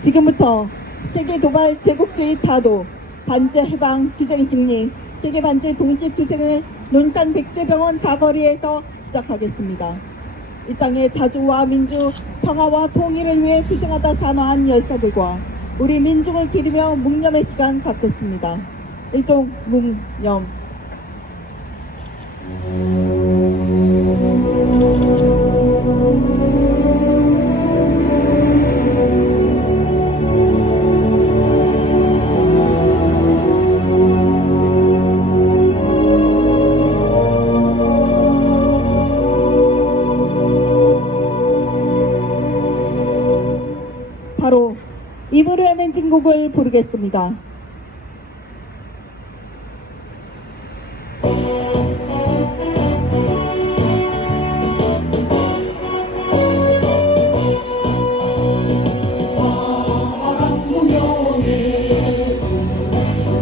지금부터 세계 도발 제국주의 타도, 반제 해방 투쟁 승리, 세계 반제 동시 투쟁을 논산 백제병원 사거리에서 시작하겠습니다. 이 땅의 자주와 민주, 평화와 통일을 위해 투쟁하다 산화한 열사들과 우리 민중을 기리며 묵념의 시간 갖겠습니다. 일동 묵념. 바로 입으로 해낸 진곡을 부르겠습니다. 사랑도 명예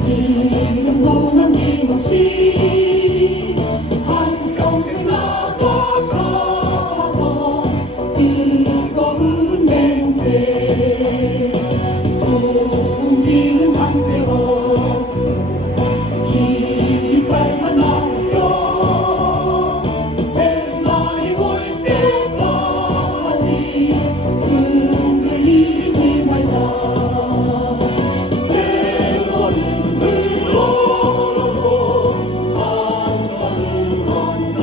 이름도 남김없이 한평생 나가 살던 뜨거운 맹세 동지는 한때와 깃발만 남겨 새날이 올 때까지 흔들리지 말자. 세월은 흘러도 산천은 간다.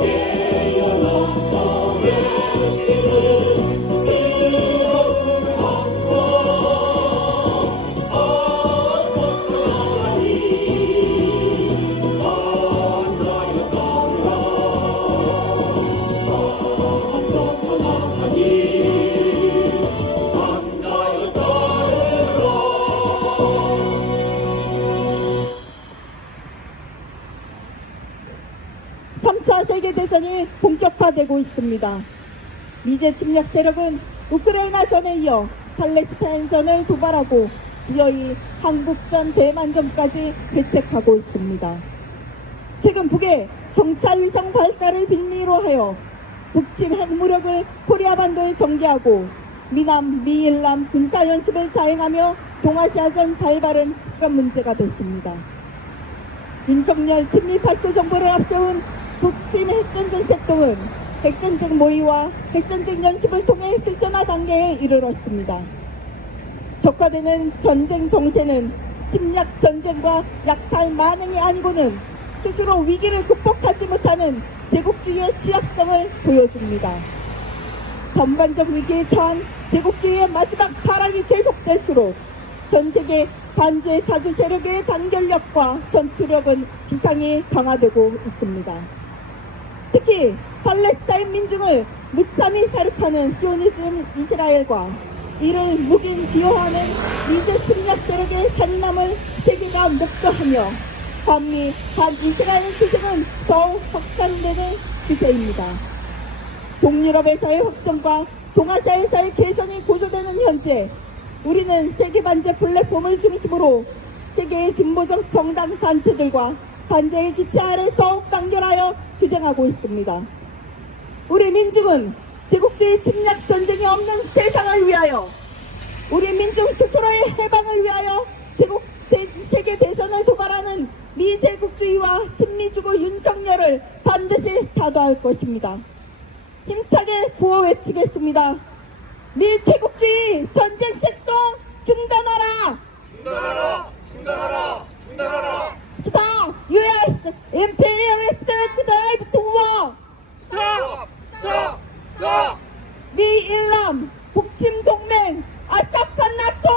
깨어나서 외치는 뜨거운 함성 앞서서가니 산자여 따르라. 앞서서가니 산자여 따르라. 3차 세계대전이 본격화되고 있습니다. 미제 침략 세력은 우크라이나 전에 이어 팔레스타인전을 도발하고 기어이 한국전, 대만전까지 배책하고 있습니다. 최근 북의 정찰위성 발사를 빌미로 하여 북침 핵무력을 코리아 반도에 전개하고 미남, 미일남 군사연습을 자행하며 동아시아전 발발은 시간 문제가 됐습니다. 윤석열 친미파쇼 정부를 앞세운 북침 핵전쟁 책동은 핵전쟁 모의와 핵전쟁 연습을 통해 실전화 단계에 이르렀습니다. 격화되는 전쟁 정세는 침략 전쟁과 약탈 만행이 아니고는 스스로 위기를 극복하지 못하는 제국주의의 취약성을 보여줍니다. 전반적 위기에 처한 제국주의의 마지막 발악이 계속될수록 전 세계 반제 자주 세력의 단결력과 전투력은 비상이 강화되고 있습니다. 특히 팔레스타인 민중을 무참히 살육하는 시오니즘 이스라엘과 이를 묵인 비호하는 미제 침략 세력의 잔인함을 세계가 목도하며 반미, 반이스라엘 투쟁은 더욱 확산되는 추세입니다. 동유럽에서의 확정과 동아시아에서의 개선이 고조되는 현재 우리는 세계 반제 플랫폼을 중심으로 세계의 진보적 정당 단체들과 반제의 기체 아래 더욱 단결하여 투쟁하고 있습니다. 우리 민중은 제국주의 침략 전쟁이 없는 세상을 위하여, 우리 민중 스스로의 해방을 위하여 세계 대전을 도발하는 미제국주의와 친미주고 윤석열을 반드시 타도할 것입니다. 힘차게 구호 외치겠습니다. 미제국주의 전쟁 책동 중단하라! 중단하라! 중단하라! 중단하라! Stop! U.S. imperialist drive to war! 스탑! 스탑! 스탑! 미일남 북침 동맹 아사판 나토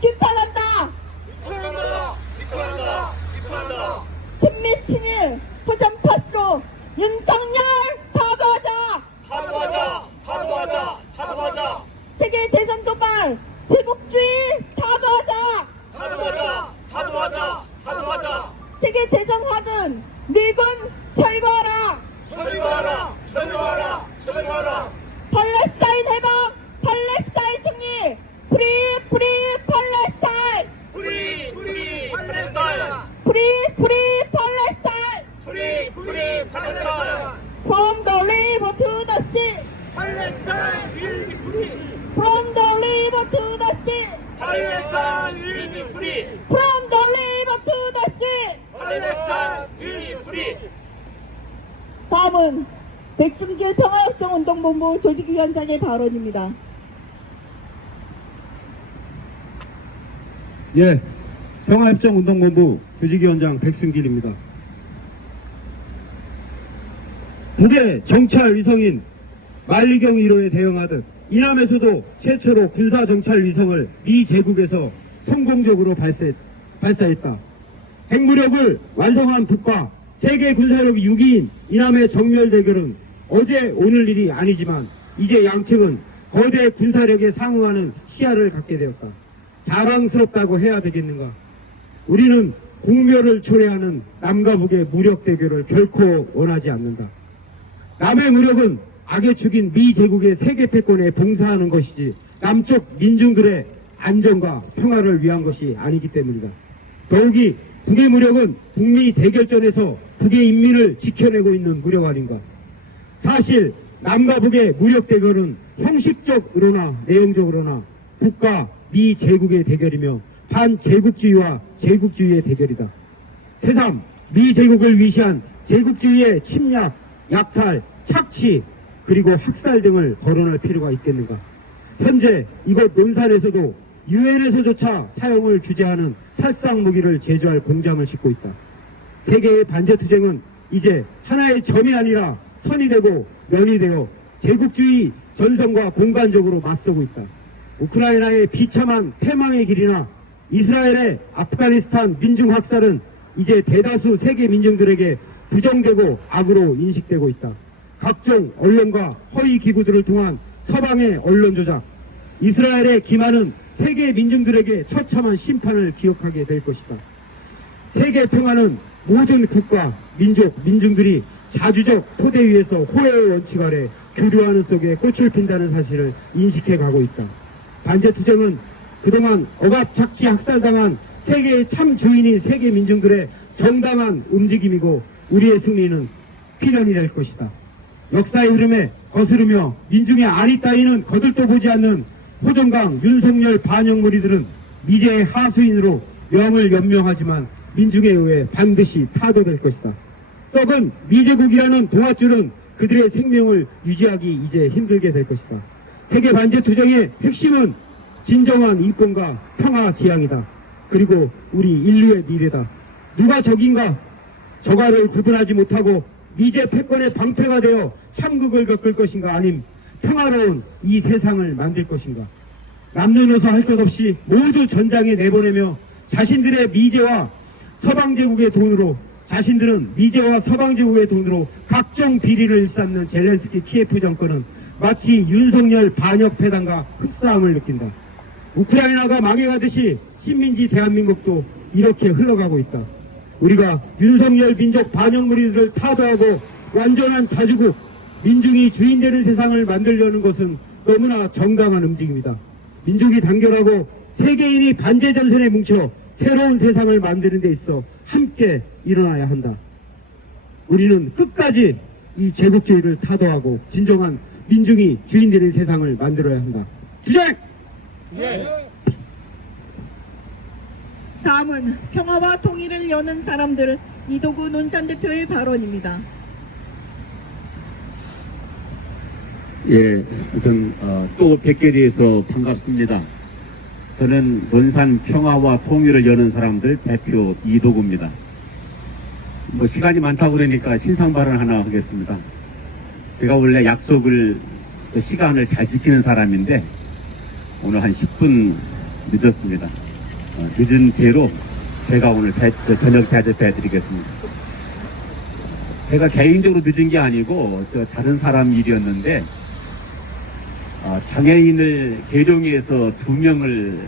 규탄한다! 비판한다! 비판한다! 비판한다! 친미 친일 호전 파쇼 윤석열 타도하자! 타도하자! 타도하자! 타도하자! 세계 대전 도발 제국주의 타도하자! 타도하자! 타도하자! 타도하자! 세계 대전 화근 미군 철거하라! 철거하라! 철거하라! 철거하라! 팔레스타인 해방! 팔레스타인 승리! 프리 팔레스타인! 프리! 프리! 팔레스타인! 프리 팔레스타인! 프리! 프리! 팔레스타인! From the river to the sea! Palestine will be free! From the 팔레스타인 will be free. From the river to the sea. 팔레스타인 will be free. 다음은 백승길 평화협정운동본부 조직위원장의 발언입니다. 예, 평화협정운동본부 조직위원장 백승길입니다. 북의 정찰 위성인 만리경 1호에 대응하듯 이남에서도 최초로 군사 정찰 위성을 미 제국에서 성공적으로 발사했다. 핵무력을 완성한 북과 세계 군사력 6위인 이남의 정멸 대결은 어제 오늘 일이 아니지만 이제 양측은 거대 군사력에 상응하는 시야를 갖게 되었다. 자랑스럽다고 해야 되겠는가? 우리는 공멸을 초래하는 남과 북의 무력 대결을 결코 원하지 않는다. 남의 무력은 악의 축인 미 제국의 세계 패권에 봉사하는 것이지 남쪽 민중들의 안전과 평화를 위한 것이 아니기 때문이다. 더욱이 북의 무력은 북미 대결전에서 북의 인민을 지켜내고 있는 무력 아닌가. 사실 남과 북의 무력 대결은 형식적으로나 내용적으로나 북과 미 제국의 대결이며 반제국주의와 제국주의의 대결이다. 새삼 미 제국을 위시한 제국주의의 침략, 약탈, 착취 그리고 학살 등을 거론할 필요가 있겠는가. 현재 이곳 논산에서도 유엔에서조차 사용을 규제하는 살상 무기를 제조할 공장을 짓고 있다. 세계의 반제투쟁은 이제 하나의 점이 아니라 선이 되고 면이 되어 제국주의 전선과 공간적으로 맞서고 있다. 우크라이나의 비참한 패망의 길이나 이스라엘의 아프가니스탄 민중 학살은 이제 대다수 세계 민중들에게 부정되고 악으로 인식되고 있다. 각종 언론과 허위 기구들을 통한 서방의 언론 조작, 이스라엘의 기만은 세계 민중들에게 처참한 심판을 기억하게 될 것이다. 세계 평화는 모든 국가, 민족, 민중들이 자주적 토대 위에서 호혜의 원칙 아래 교류하는 속에 꽃을 핀다는 사실을 인식해 가고 있다. 반제투쟁은 그동안 억압착취 학살당한 세계의 참 주인인 세계 민중들의 정당한 움직임이고 우리의 승리는 필연이 될 것이다. 역사의 흐름에 거스르며 민중의 안위 따위는 거들떠 보지 않는 호정강, 윤석열 반영 무리들은 미제의 하수인으로 명을 연명하지만 민중에 의해 반드시 타도될 것이다. 썩은 미제국이라는 동아줄은 그들의 생명을 유지하기 이제 힘들게 될 것이다. 세계 반제투쟁의 핵심은 진정한 인권과 평화 지향이다. 그리고 우리 인류의 미래다. 누가 적인가? 적아를 구분하지 못하고 미제 패권의 방패가 되어 참극을 겪을 것인가 아님 평화로운 이 세상을 만들 것인가. 남녀노소 할 것 없이 모두 전장에 내보내며 자신들의 미제와 서방제국의 돈으로 자신들은 미제와 서방제국의 돈으로 각종 비리를 일삼는 젤렌스키 키예프 정권은 마치 윤석열 반역패당과 흡사함을 느낀다. 우크라이나가 망해가듯이 식민지 대한민국도 이렇게 흘러가고 있다. 우리가 윤석열 민족 반역무리들을 타도하고 완전한 자주국, 민중이 주인되는 세상을 만들려는 것은 너무나 정당한 움직임이다. 민족이 단결하고 세계인이 반제전선에 뭉쳐 새로운 세상을 만드는 데 있어 함께 일어나야 한다. 우리는 끝까지 이 제국주의를 타도하고 진정한 민중이 주인되는 세상을 만들어야 한다. 투쟁! 다음은 평화와 통일을 여는 사람들 이도구 논산대표의 발언입니다. 예, 우선 또 뵙게 돼서 반갑습니다. 저는 논산 평화와 통일을 여는 사람들 대표 이도구입니다. 뭐 시간이 많다고 그러니까 신상 발언 하나 하겠습니다. 제가 원래 약속을 시간을 잘 지키는 사람인데 오늘 한 10분 늦었습니다. 늦은 죄로 제가 오늘 저녁 대접해 드리겠습니다. 제가 개인적으로 늦은 게 아니고 다른 사람 일이었는데 장애인을 계룡에서 2명을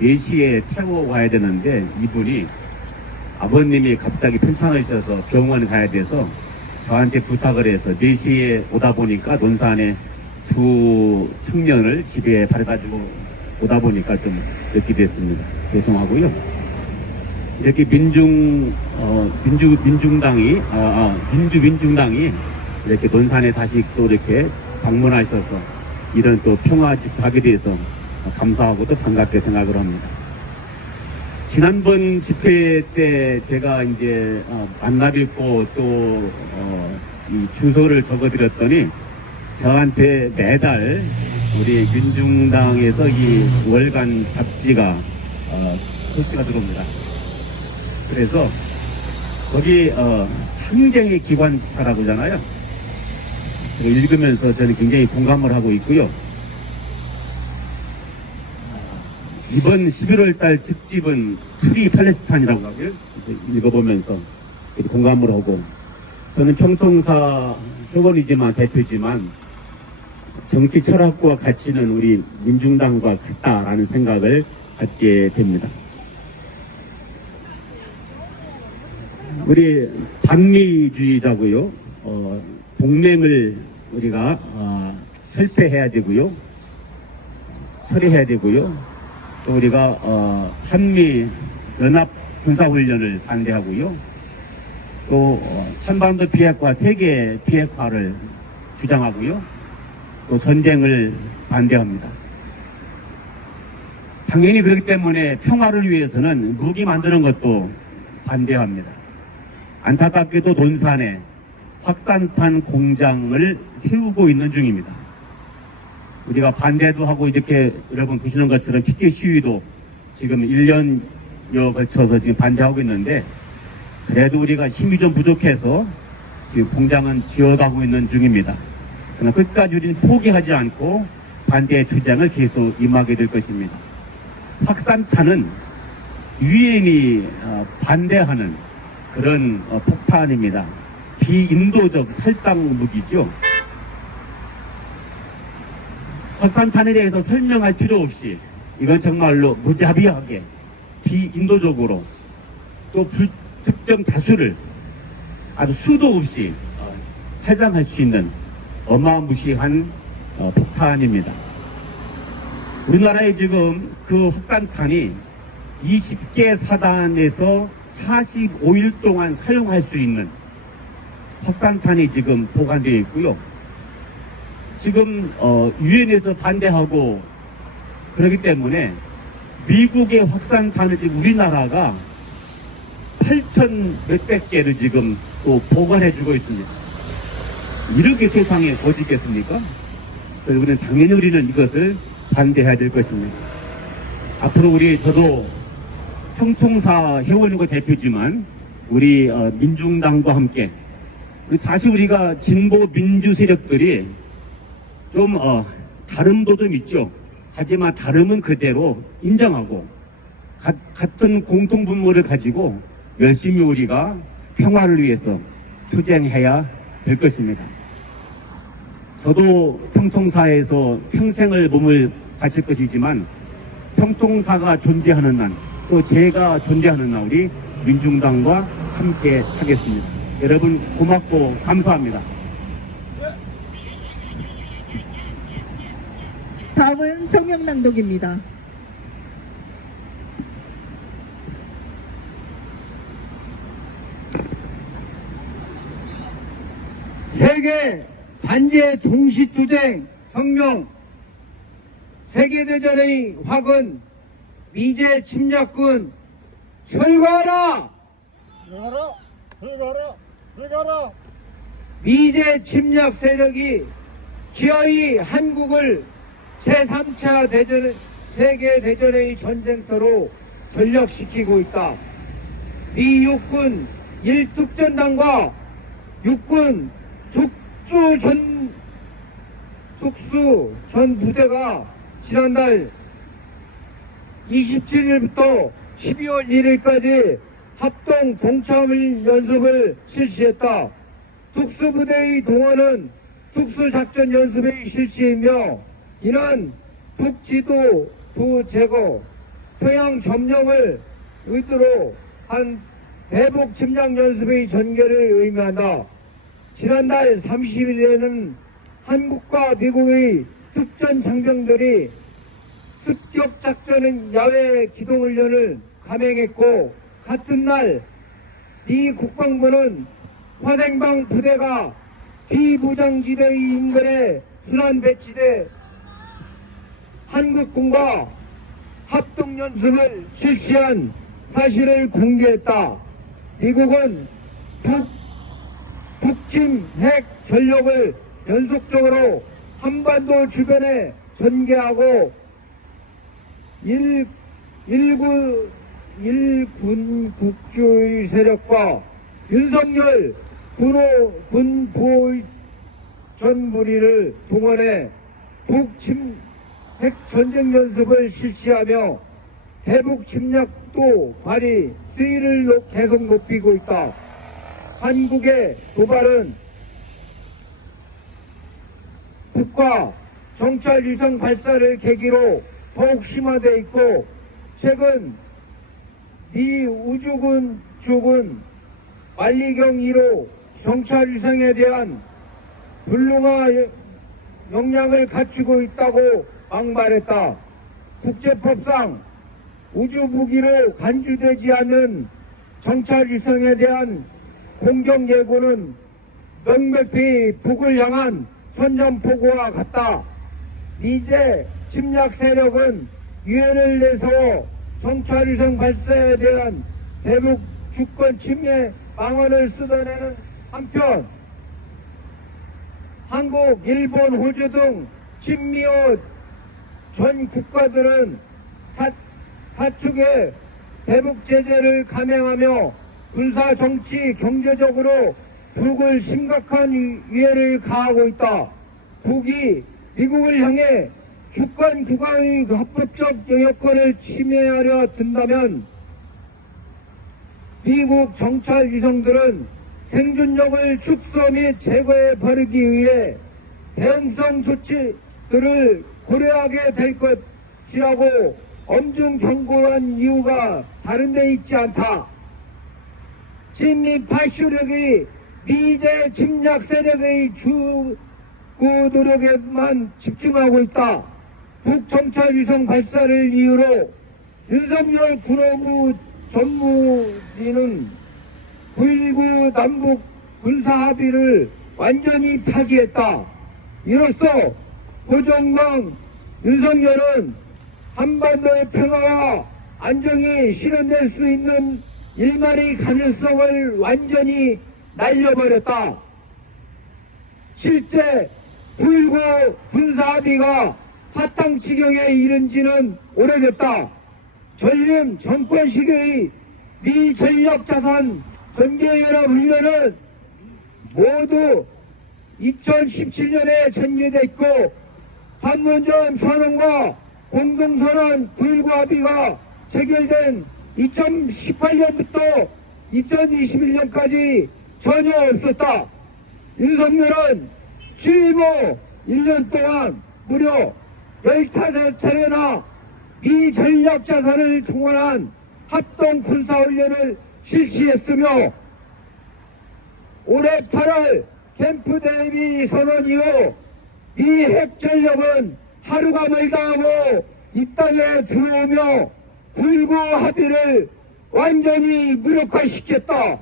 4시에 태워와야 되는데 이분이 아버님이 갑자기 편찮으셔서 병원 가야 돼서 저한테 부탁을 해서 4시에 오다 보니까 논산에 2 청년을 집에 바래가지고 오다 보니까 좀 늦게 됐습니다. 죄송하고요. 이렇게 민중당이 이렇게 논산에 다시 또 이렇게 방문하셔서 이런 또 평화 집합에 대해서 감사하고 또 반갑게 생각을 합니다. 지난번 집회 때 제가 이제 만나 뵙고 또 이 주소를 적어드렸더니 저한테 매달 우리 민중당에서 이 월간 잡지가 표지가 들어옵니다. 그래서 거기 항쟁의 기관차라고 하잖아요. 제가 읽으면서 저는 굉장히 공감을 하고 있고요. 이번 11월 달 특집은 프리 팔레스타인이라고 하길 그래서 읽어보면서 공감을 하고, 저는 평통사 회원이지만 대표지만 정치 철학과 가치는 우리 민중당과 같다라는 생각을 갖게 됩니다. 우리 반미주의자고요. 동맹을 우리가 철폐해야 되고요. 처리해야 되고요. 또 우리가 한미 연합 군사훈련을 반대하고요. 또 한반도 비핵화, 세계 비핵화를 주장하고요. 또 전쟁을 반대합니다. 당연히 그렇기 때문에 평화를 위해서는 무기 만드는 것도 반대합니다. 안타깝게도 논산에 확산탄 공장을 세우고 있는 중입니다. 우리가 반대도 하고 이렇게 여러분 보시는 것처럼 피켓 시위도 지금 1년여 걸쳐서 지금 반대하고 있는데, 그래도 우리가 힘이 좀 부족해서 지금 공장은 지어가고 있는 중입니다. 그러나 끝까지 우리는 포기하지 않고 반대의 투쟁을 계속 임하게 될 것입니다. 확산탄은 유엔이 반대하는 그런 폭탄입니다. 비인도적 살상 무기죠. 확산탄에 대해서 설명할 필요 없이 이건 정말로 무자비하게 비인도적으로 또 불특정 다수를 아주 수도 없이 살상할 수 있는 어마무시한 폭탄입니다. 우리나라에 지금 그 확산탄이 20개 사단에서 45일 동안 사용할 수 있는 확산탄이 지금 보관되어 있고요. 지금 유엔에서 반대하고 그렇기 때문에 미국의 확산탄을 지금 우리나라가 8,000 몇백 개를 지금 또 보관해 주고 있습니다. 이렇게 세상에 어디 있겠습니까? 그래서 우리는 당연히 우리는 이것을 반대해야 될 것입니다. 앞으로 저도 평통사 회원이고 대표지만 우리 민중당과 함께 사실 우리가 진보 민주 세력들이 좀 다름도 좀 있죠. 하지만 다름은 그대로 인정하고 같은 공통 분모를 가지고 열심히 우리가 평화를 위해서 투쟁해야 될 것입니다. 저도 평통사에서 평생을 몸을 바칠 것이지만 평통사가 존재하는 날, 또 제가 존재하는 날 우리 민중당과 함께 하겠습니다. 여러분 고맙고 감사합니다. 다음은 성명 낭독입니다. 세계 반제 동시투쟁 성명. 세계대전의 화근 미제 침략군 철거하라! 철거하라! 미제 침략 세력이 기어이 한국을 제3차 대전, 세계대전의 전쟁터로 전력시키고 있다. 미 육군 1특전단과 육군 특수 전 부대가 지난달 27일부터 12월 1일까지 합동 동참을 연습을 실시했다. 특수부대의 동원은 특수작전 연습의 실시이며 이는 북지도 부제거 평양 점령을 의도로 한 대북 침략 연습의 전개를 의미한다. 지난달 30일에는 한국과 미국의 특전 장병들이 습격작전은 야외 기동훈련을 감행했고, 같은 날 미 국방부는 화생방 부대가 비무장지대의 인근에 순환 배치돼 한국군과 합동연습을 실시한 사실을 공개했다. 미국은 북침 핵 전력을 연속적으로 한반도 주변에 전개하고 일군 국주의 세력과 윤석열 군 부호의 전 무리를 동원해 북침 핵 전쟁 연습을 실시하며 대북 침략도 발휘 수위를 계속 높이고 있다. 한국의 도발은 국가 정찰 위성 발사를 계기로 더욱 심화되어 있고, 최근 미 우주군 주군 만리경 1호 정찰 위성에 대한 불능화 역량을 갖추고 있다고 막말했다. 국제법상 우주 무기로 간주되지 않는 정찰 위성에 대한 공격 예고는 명백히 북을 향한 선전포고와 같다. 미제 침략 세력은 유엔을 내서 정찰 위성 발사에 대한 대북 주권 침해 방안을 쏟아내는 한편, 한국, 일본, 호주 등 친미호 전 국가들은 사축의 대북 제재를 감행하며 군사, 정치, 경제적으로 북을 심각한 위해를 가하고 있다. 북이 미국을 향해 주권 국가의 합법적 영역권을 침해하려 든다면 미국 정찰 위성들은 생존력을 축소 및 제거해 버리기 위해 대응성 조치들을 고려하게 될 것이라고 엄중 경고한 이유가 다른 데 있지 않다. 친미 파쇼력이 미제 침략 세력의 주구 노력에만 집중하고 있다. 북정찰 위성 발사를 이유로 윤석열 군호부 전무진은 9.19 남북 군사 합의를 완전히 파기했다. 이로써 고종강 윤석열은 한반도의 평화와 안정이 실현될 수 있는 일말의 가능성을 완전히 날려버렸다. 실제 9.19 군사합의가 파탕치경에 이른 지는 오래됐다. 전임 정권 시기의 미 전력자산 전개연합 훈련은 모두 2017년에 전개됐고, 판문점 선언과 공동선언 9.19 합의가 체결된 2018년부터 2021년까지 전혀 없었다. 윤석열은 취임 후 1년 동안 무려 15차례나 미 전략자산을 동원한 합동 군사훈련을 실시했으며, 올해 8월 캠프 데이비 선언 이후 미 핵전력은 하루가 멀다 하고 이 땅에 들어오며 9.19 합의를 완전히 무력화시켰다.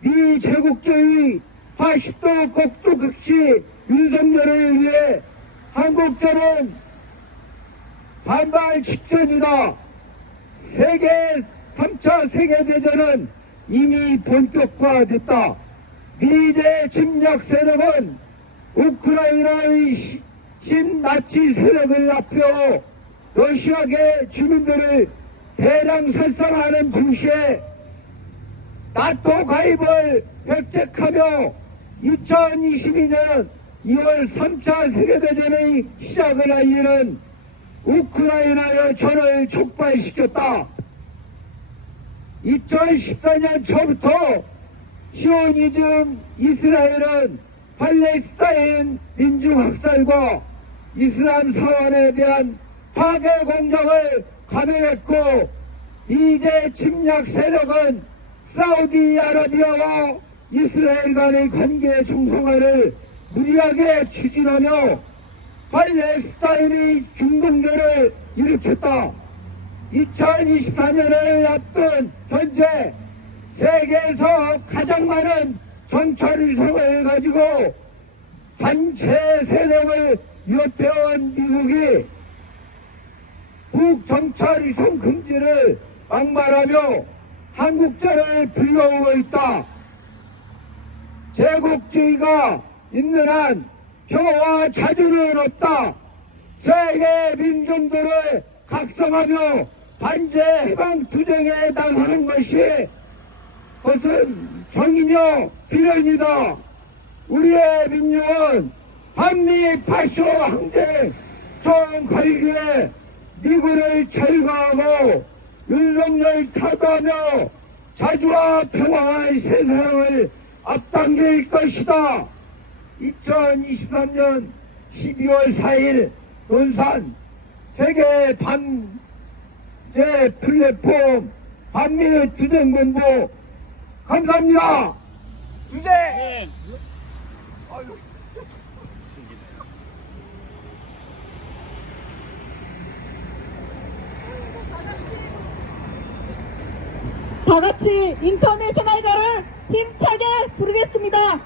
미 제국주의 파시스트 꼭두각시 윤석열을 위해 한국전은 반발 직전이다. 3차 세계대전은 이미 본격화됐다. 미제 침략 세력은 우크라이나의 신나치 세력을 앞세워 러시아계 주민들을 대량 살상하는 동시에 나토 가입을 백책하며 2022년 2월 3차 세계대전의 시작을 알리는 우크라이나의 전을 촉발시켰다. 2014년 초부터 시오니즘 이스라엘은 팔레스타인 민중학살과 이슬람 사원에 대한 파괴 공작을 감행했고, 이제 침략 세력은 사우디아라비아와 이스라엘 간의 관계 정상화를 무리하게 추진하며 팔레스타인의 중동전을 일으켰다. 2024년을 앞둔 현재 세계에서 가장 많은 정찰위성을 가지고 반체 세력을 위협해온 미국이 북정찰 위성 금지를 막말하며 한국자를 불러오고 있다. 제국주의가 있는 한 평화와 자주는 없다. 세계 민중들을 각성하며 반제 해방 투쟁에 나서는 것이 그것은 정이며 비련이다. 우리의 민중은 반미 파쇼 항쟁 총 걸기에 미군을 철거하고 윤석열 타도하며 자주와 평화의 세상을 앞당길 것이다. 2023년 12월 4일 논산 세계 반제 플랫폼 반미 투쟁본부 감사합니다. 네. 다 같이 인터내셔널가를 힘차게 부르겠습니다.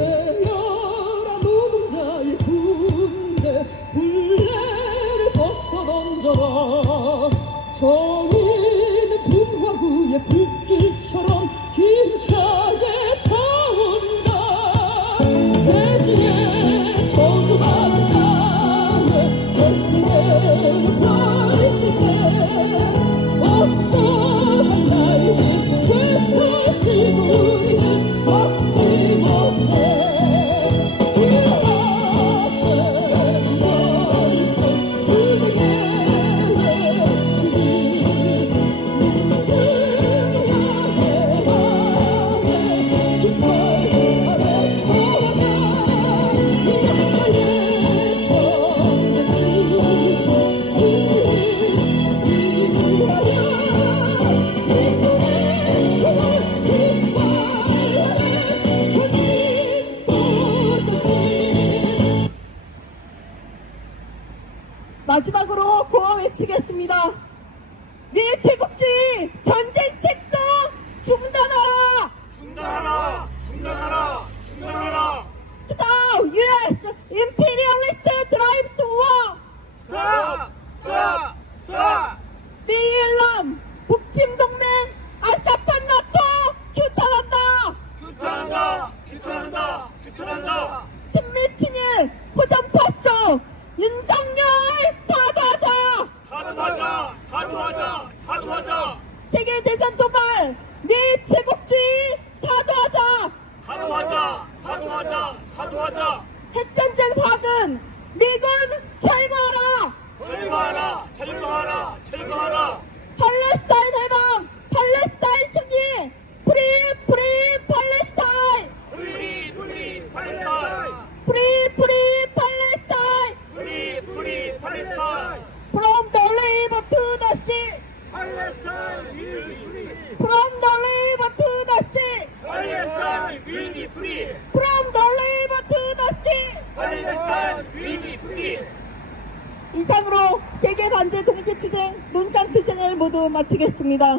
깨어라 노동자의 군대 굴레를 벗어 던져라. 정의는 분화구의 불길처럼 힘차게 타온다. 대지의 저주받은 땅에 저승에는 발진해 어떠한 날든 최선을 쓰고 우리는 막지 못해. 마지막으로 구호 외치겠습니다. 미 제국주의 전쟁책도 중단하라. 중단하라! 중단하라! 중단하라! Stop U.S. imperialist drive to war. 쏴! 쏴! 쏴! 미일남 북침동맹 아사판 나토 규탄한다. 규탄한다! 규탄한다! 규탄한다! 친미 친일 호전파서 윤석열 타도하자. 타도하자! 타도하자! 타도하자! 세계대전 도발 미 제국주의 타도하자. 타도하자! 타도하자! 타도하자! 핵전쟁 파근 미군 철거하라. 철거하라! 철거하라! 철거하라! 팔레스타인 해방 팔레스타인 승리 프리 프리 팔레스타인 프리! 프리! 팔레스타인! 프리 프리 팔레스타인 프리! 프리! 팔레스타인! From the river to the sea 팔레스타인 will be free! From the river to the sea 팔레스타인 will be free! From the river to the sea 팔레스타인 will be free! 이상으로 세계 반제 동시 투쟁 논산 투쟁을 모두 마치겠습니다.